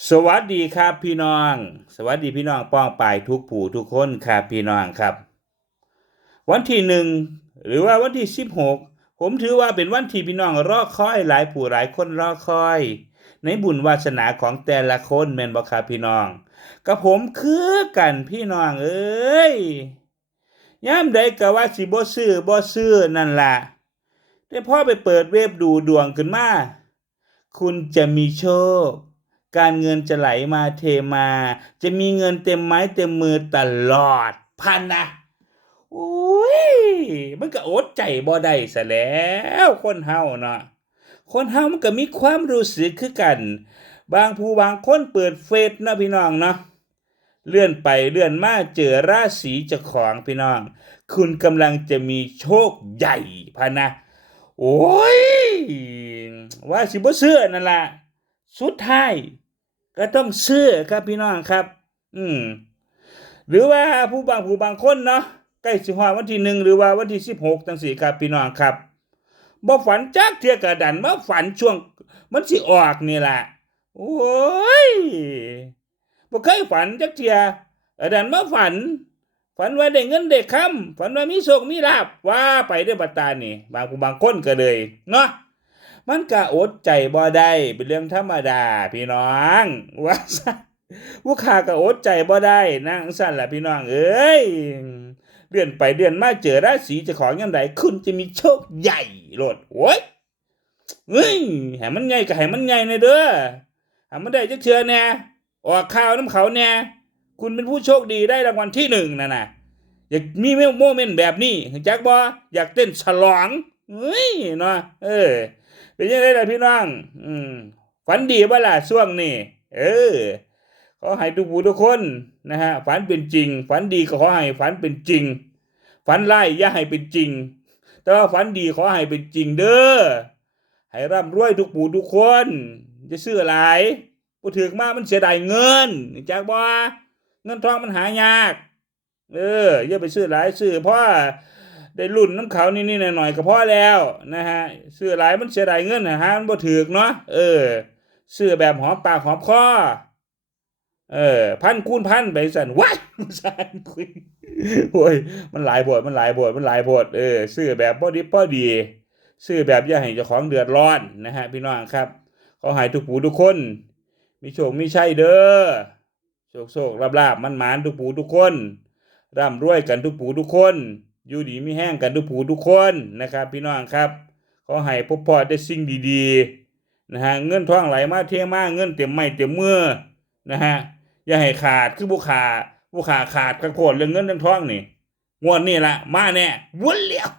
สวัสดีครับพี่น้อง สวัสดีพี่น้องป้องปายทุกผู้ทุกคนครับพี่น้องครับ วันที่หนึ่งหรือว่าวันที่สิบหกผมถือว่าเป็นวันที่พี่น้องรอคอยหลายผู้หลายคนรอคอย ในบุญวาสนาของแต่ละคนแม่นบ่ครับพี่น้องกับผมคือกันพี่น้องเอ้ยย่ามใดก็ว่าสิบ่ซื้อบ่ซื้อนั่นล่ะแต่พ่อไปเปิดเว็บดูดวงขึ้นมา คุณจะมีโชค การเงินจะไหลมาเทมา จะมีเงินเต็มไม้เต็มมือตลอดพันนะอุ้ยมันก็อดใจบ่ได้ซะแล้วคนเฮาเนาะคนเฮามันก็มีความรู้สึกคือกัน บางผู้บางคนเปิดเฟซนะพี่น้องเนาะเลื่อนไปเลื่อนมาเจอราศีจ้าของพี่น้อง คุณกำลังจะมีโชคใหญ่พันนะ โอ้ย ว่าสิบ่เสื้อนั่นละสุดท้าย ก็ต้องเชื่อครับพี่น้องครับ อืม หรือว่าผู้บางผู้บางคนเนาะใกล้สิฮอดวันที่หนึ่งหรือว่าวันที่สิบหกจังสี่ครับพี่น้องครับบ่ฝันจักเที่ยกระดันมาฝันช่วง มันสิออกนี่แหละโอ้ยบ่เคยฝันจักเที่ยกระดันมาฝัน ฝันว่าได้เงินได้คำฝันว่ามีโชคมีลาบว่าไปได้บัดตานี่ บางผู้บางคนก็เลยเนาะ มันก็อดใจบ่ได้เป็นเรื่องธรรมดาพี่น้องว่าซะผู้ขาก็อดใจบ่ได้นั่งสั่นละพี่น้องเอ้ยเดือนไปเดือนมาเจอราศีจะของยามใดคุณจะมีโชคใหญ่โลดโอ้ยเฮ้ยให้มันใหญ่ก็ให้มันใหญ่หน่อยเด้อห้มันได้จักเทื่อแน่ออกข่าวน้ำเขาแน่คุณเป็นผู้โชคดีได้รางวัลที่หนึ่งนั่นน่ะอยากมีโมเมนต์แบบนี้จักบ่อยากเต้นฉลองเฮ้ยเนาะเออ เป็นยังไงล่ะพี่น้อง อืมฝันดีบ่ล่ะช่วงนี้เออขอให้ทุกผู้ทุกคนนะฮะฝันเป็นจริง ฝันดีก็ขอให้ฝันเป็นจริง ฝันร้ายอย่าให้เป็นจริง แต่ว่าฝันดีขอให้เป็นจริงเด้อให้ร่ำรวยทุกผู้ทุกคน จะซื้อหลายบ่ถึกมากมันเสียดายเงินจักบ่เงินทองมันหายาก เอออย่าไปซื้อหลายซื้อเพราะ ได้รุ่นน้ำเขานี่นี่หน่อยๆก็พอแล้วนะฮะซื้อหลายมันเสียดายเงินนะฮะมันบ่ถูกเนาะเออซื้อแบบหอมปากหอมคอเออพันคูณพันไปสันวัดสันคุยโอ้ยมันหลายบทมันหลายบทมันหลายบทเออซื้อแบบพอดีพอดีซื้อแบบอย่าให้เจ้าของเดือดร้อนนะฮะพี่น้องครับขอให้ทุกผู้ทุกคน มีโชคมีชัยเด้อโชคโชคลาบลาบมันหมานทุกผู้ทุกคนร่ำรวยกันทุกผู้ทุกคน อยู่ดีมีแห้งกันทุกผู้ทุกคนนะครับ พี่น้องครับขอให้พบพอได้สิ่งดีๆนะฮะเงินทองไหลมาเทมาเงินเต็มไม่เต็มมือนะฮะอย่าให้ขาดคือบุขาบุขาขาดกระโดเรื่องเงินเรื่องทองนี่งวดนี่ละมาแน่วนเลี้ยว